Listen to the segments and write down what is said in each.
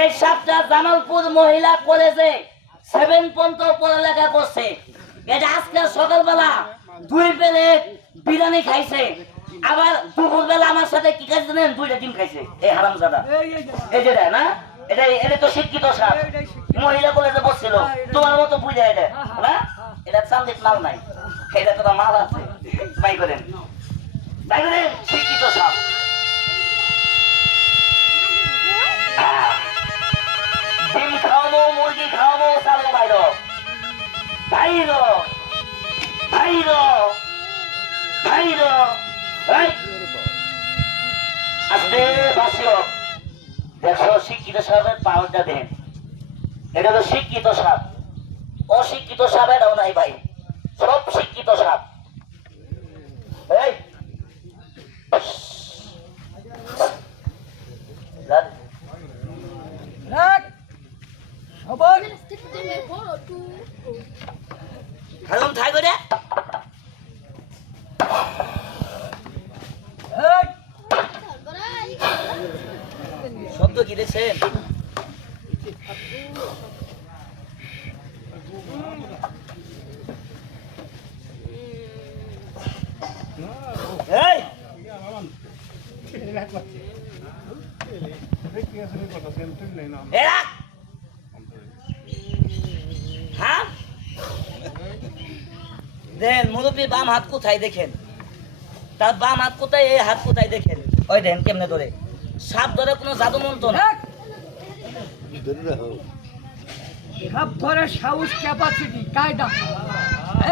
এই সাপটা জামালপুর মহিলা কলেজে 7 পর্যন্ত পড়ালেখা করছে। এটা আজকে সকালবেলা 2 প্লেট বিরিয়ানি খাইছে, আবার দুপুরবেলা আমার সাথে কি খাইছে জানেন? 2টা ডিম খাইছে। এই হারামজাদা, এই যেটা না, এটা তো শিক্ষিত সাপ। মহিলা কলেজে বসছিল, তোমার মতো বুঝা এটা না, এটা চান্দিত মাল নাই, এটা তো মাল আছে। বাই করেন, বাই করেন, শিক্ষিত সাপ। ডিম খাওয়াবো, মুরগি খাওয়াবো, চালো বাইরো বাইরো বাইরো বাইরো। আস্তে বাসিও, দেখো শিক্ষিত সাপের পাওয়ারটা দেন। এটা তো শিক্ষিত সাপ, অশিক্ষিত সাপ এটাও নাই ভাই, সব শিক্ষিত সাপ। এই হারুন থাই করে শব্দ কি দেখছেন? এই এরা হ্যাঁ দেন মুরব্বী বাম হাত কোথায় দেখেন, তার বাম হাত কোথায়, এই হাত কোথায় দেখেন, ওই দেন কেমনে ধরে। সাপ ধরে কোনো জাদু মন্ত্র না, সাপ ধরে সাহস ক্যাপাসিটি কায়দা।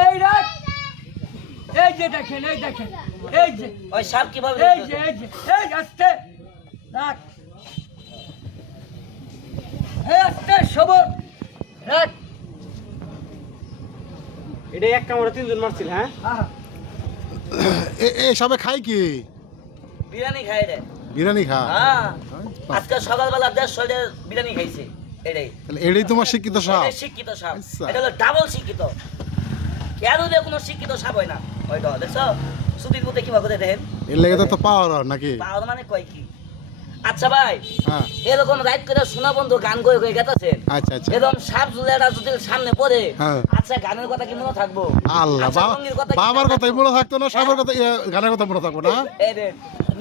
এই রাখ, এই যে দেখেন, এই দেখেন, এই যে ওই সাপ কিভাবে এই যে এই যে এই আস্তে রাখ, এই আস্তে সবর রাখ। এটা এক কামড়ে 3 জন মারছিল। হ্যাঁ আহা, এ সবে খায় কি? বিরিয়ানি খায় রে। বিরিয়ানি খা? হ্যাঁ আজকে সকালবেলা 150 বিরিয়ানি খাইছে। এটাই তাহলে এটাই তোমার শিক্ষিত সাপ? এটাই শিক্ষিত সাপ। আচ্ছা। এটা হলো ডাবল শিক্ষিত, কেন যে কোনো শিক্ষিত সাপ হয় না। ওইটা দেখছো সুদীর মধ্যে কিভাবে করে দেখেন, এর লেগে তো পাওয়ার নাকি? পাওয়ার মানে কয় কি। আচ্ছা ভাই, হ্যাঁ এরকম রাইট করে শোনা বন্ধু গান গয়ে গয়ে গেতেছেন, আচ্ছা আচ্ছা। এরকম সাপ জুলেটা যদি সামনে পড়ে, হ্যাঁ। আচ্ছা গানের কথা কি মনে থাকবো? আল্লাহ, আচ্ছা, লুঙ্গির কথা কি বাবার মনে কথাই থাকবো? মনে থাকতো না, সাপের কথা গানের কথা মনে থাকবো না? এই রে,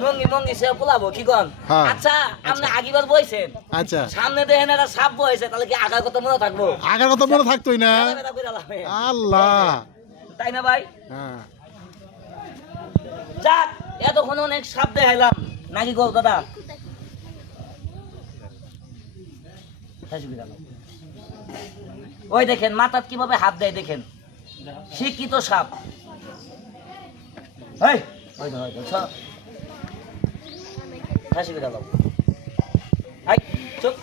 লুঙ্গি মঙ্গি সে পোলাবো কি কন? হ্যাঁ। আচ্ছা আপনি আগিবার বইছেন, আচ্ছা, সামনে দেখেন একটা সাপ বইছে, তাহলে কি আগার কথা মনে থাকবো? আগের কথা মনে থাকতোই না। বেলা কইরা লাভে। আল্লাহ, তাই না ভাই? হ্যাঁ যাক, এতক্ষণ অনেক সাপ দেখাইলাম নাকি গো দাদা? ওই দেখেন মাথার কিভাবে হাত দেয় দেখেন, শিক্ষিত সাপ। এই ওই ধর চুপ।